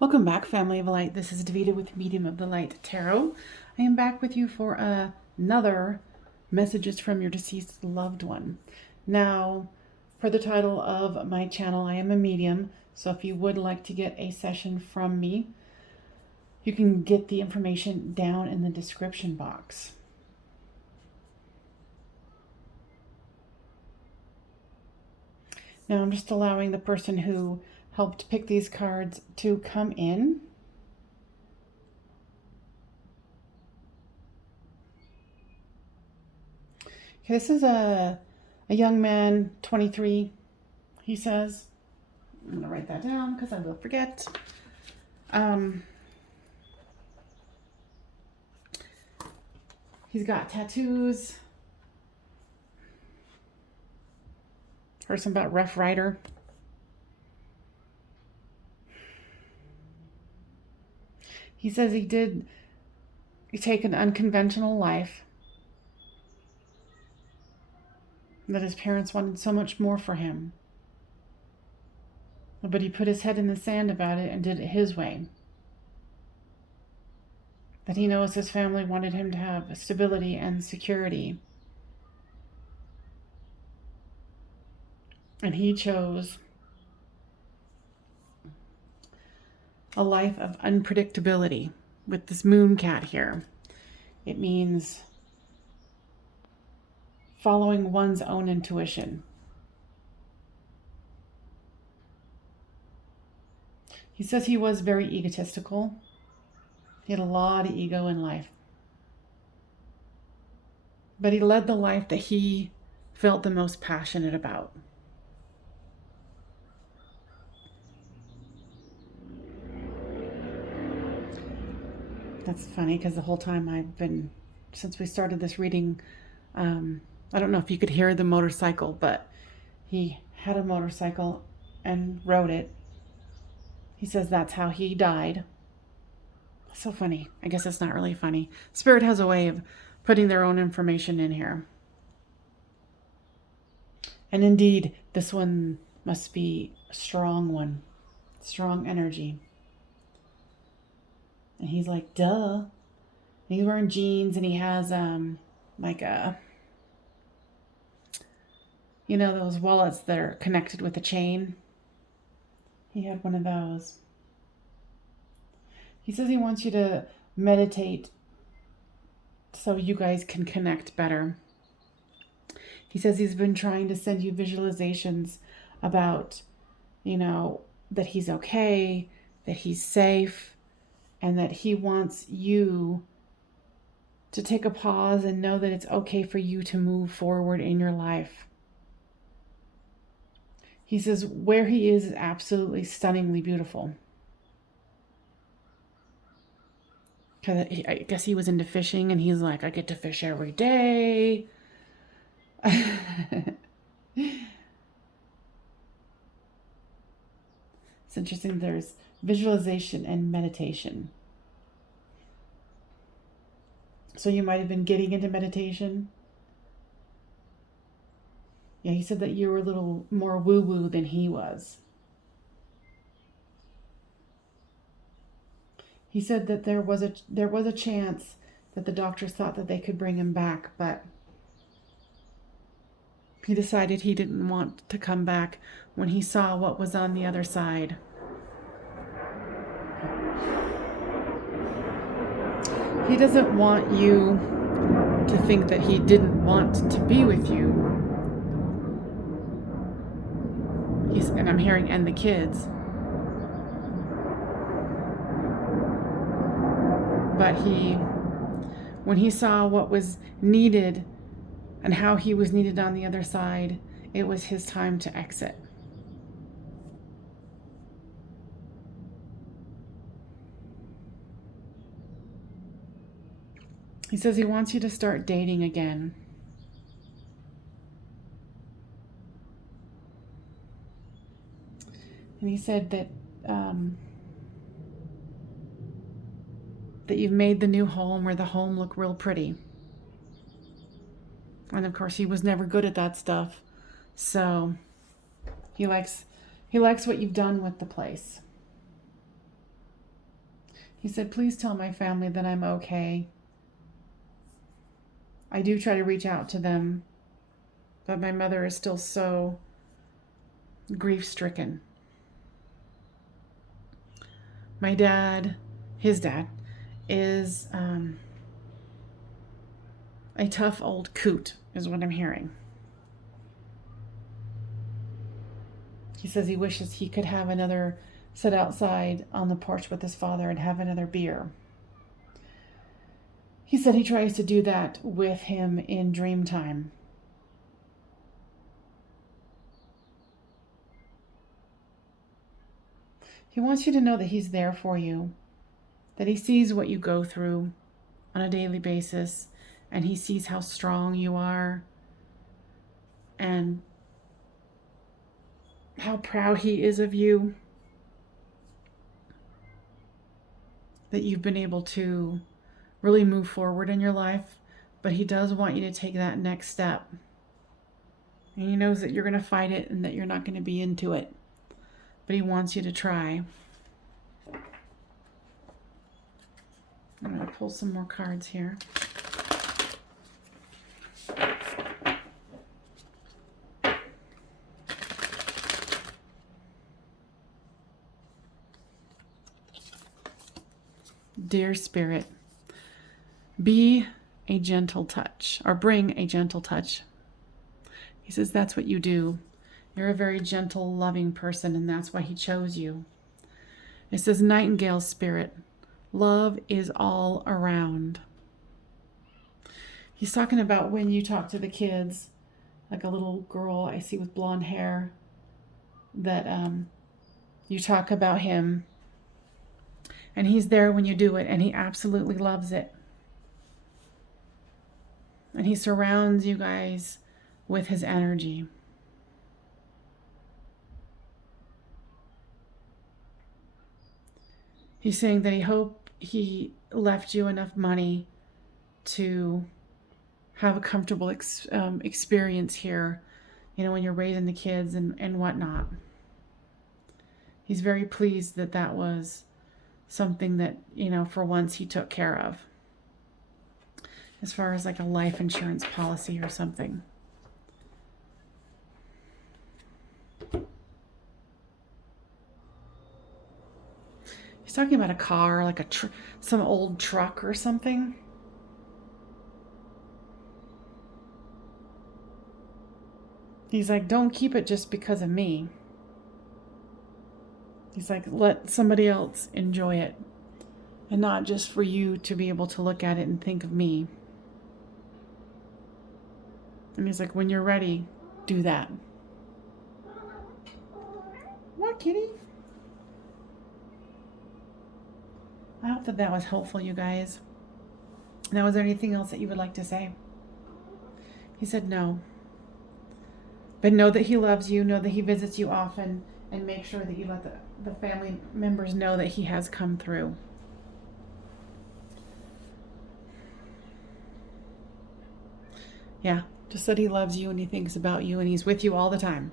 Welcome back, Family of Light. This is Davida with Medium of the Light Tarot. I am back with you for another Messages from Your Deceased Loved One. Now, for the title of my channel, I am a medium, so if you would like to get a session from me, you can get the information down in the description box. Now, I'm just allowing the person who helped pick these cards to come in. Okay, this is a young man, 23, he says. I'm going to write that down because I will forget. He's got tattoos. Heard something about Rough Rider. He says he did take an unconventional life, that his parents wanted so much more for him. But he put his head in the sand about it and did it his way. That he knows his family wanted him to have stability and security. And he chose a life of unpredictability with this moon cat here. It means following one's own intuition. He says he was very egotistical. He had a lot of ego in life. But he led the life that he felt the most passionate about. That's funny because the whole time I've been, since we started this reading, I don't know if you could hear the motorcycle, but he had a motorcycle and rode it. He says that's how he died. So funny. I guess it's not really funny. Spirit has a way of putting their own information in here. And indeed, this one must be a strong one. Strong energy. And he's like, duh. And he's wearing jeans and he has like a, you know, those wallets that are connected with a chain. He had one of those. He says he wants you to meditate so you guys can connect better. He says he's been trying to send you visualizations about, you know, that he's okay, that he's safe, and that he wants you to take a pause and know that it's okay for you to move forward in your life. He says where he is absolutely stunningly beautiful. I guess he was into fishing and he's like, I get to fish every day. It's interesting. There's visualization and meditation. So you might have been getting into meditation. Yeah, he said that you were a little more woo-woo than he was. He said that there was a chance that the doctors thought that they could bring him back, but he decided he didn't want to come back when he saw what was on the other side. He doesn't want you to think that he didn't want to be with you. And I'm hearing, and the kids. But when he saw what was needed and how he was needed on the other side, it was his time to exit. He says he wants you to start dating again. And he said that that you've made the new home or the home look real pretty. And of course, he was never good at that stuff. So he likes what you've done with the place. He said, please tell my family that I'm okay. I do try to reach out to them, but my mother is still so grief-stricken. My dad, his dad, is a tough old coot, is what I'm hearing. He says he wishes he could have another sit outside on the porch with his father and have another beer. He said he tries to do that with him in dream time. He wants you to know that he's there for you, that he sees what you go through on a daily basis, and he sees how strong you are and how proud he is of you, that you've been able to really move forward in your life, but he does want you to take that next step. And he knows that you're going to fight it and that you're not going to be into it, but he wants you to try. I'm going to pull some more cards here. Dear Spirit, be a gentle touch, or bring a gentle touch. He says that's what you do. You're a very gentle, loving person, and that's why he chose you. It says, Nightingale Spirit, love is all around. He's talking about when you talk to the kids, like a little girl I see with blonde hair, that you talk about him, and he's there when you do it, and he absolutely loves it. And he surrounds you guys with his energy. He's saying that he hoped he left you enough money to have a comfortable experience here, when you're raising the kids and whatnot. He's very pleased that that was something that, for once he took care of. As far as like a life insurance policy or something. He's talking about a car, like some old truck or something. He's like, don't keep it just because of me. He's like, let somebody else enjoy it. And not just for you to be able to look at it and think of me. And he's like, when you're ready, do that. What, kitty? I hope that was helpful, you guys. Now, was there anything else that you would like to say? He said no. But know that he loves you, know that he visits you often, and make sure that you let the family members know that he has come through. Yeah, just that he loves you and he thinks about you and he's with you all the time.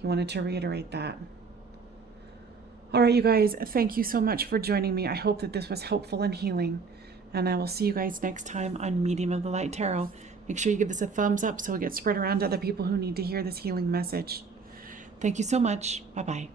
He wanted to reiterate that. All right, you guys, thank you so much for joining me. I hope that this was helpful and healing. And I will see you guys next time on Medium of the Light Tarot. Make sure you give this a thumbs up so it gets spread around to other people who need to hear this healing message. Thank you so much. Bye-bye.